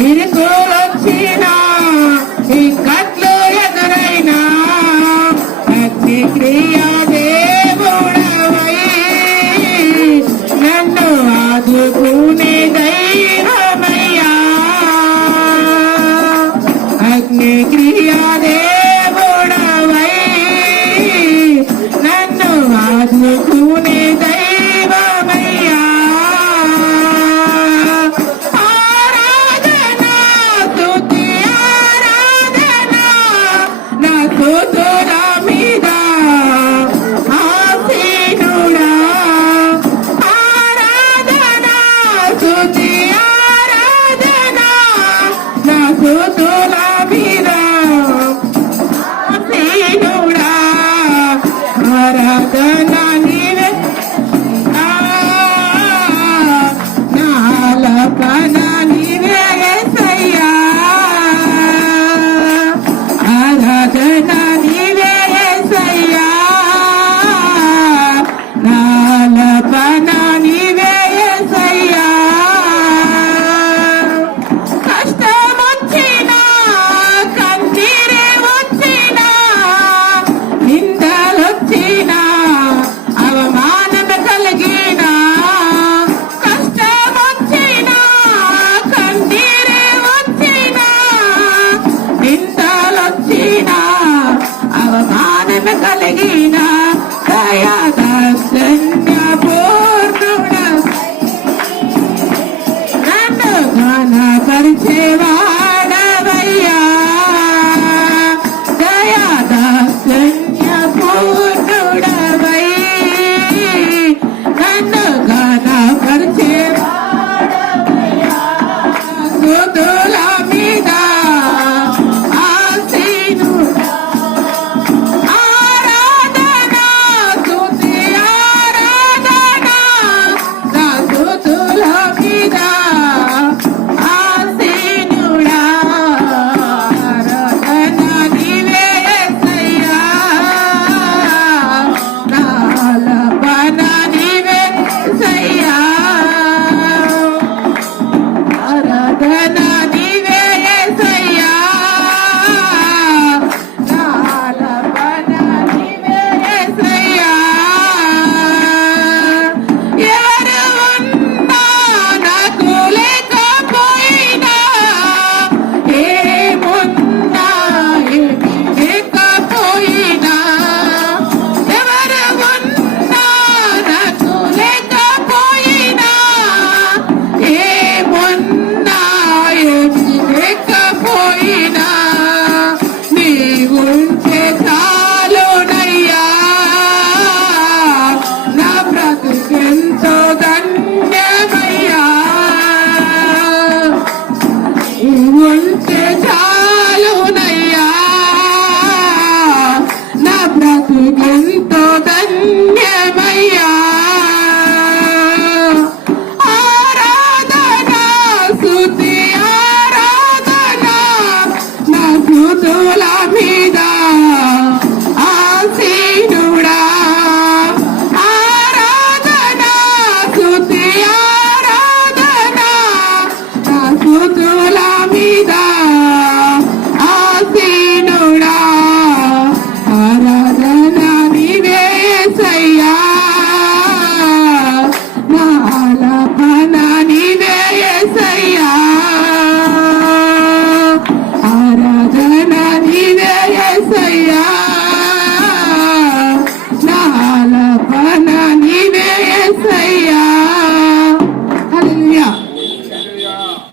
Vielen Dank. I need. కలిగిన దయా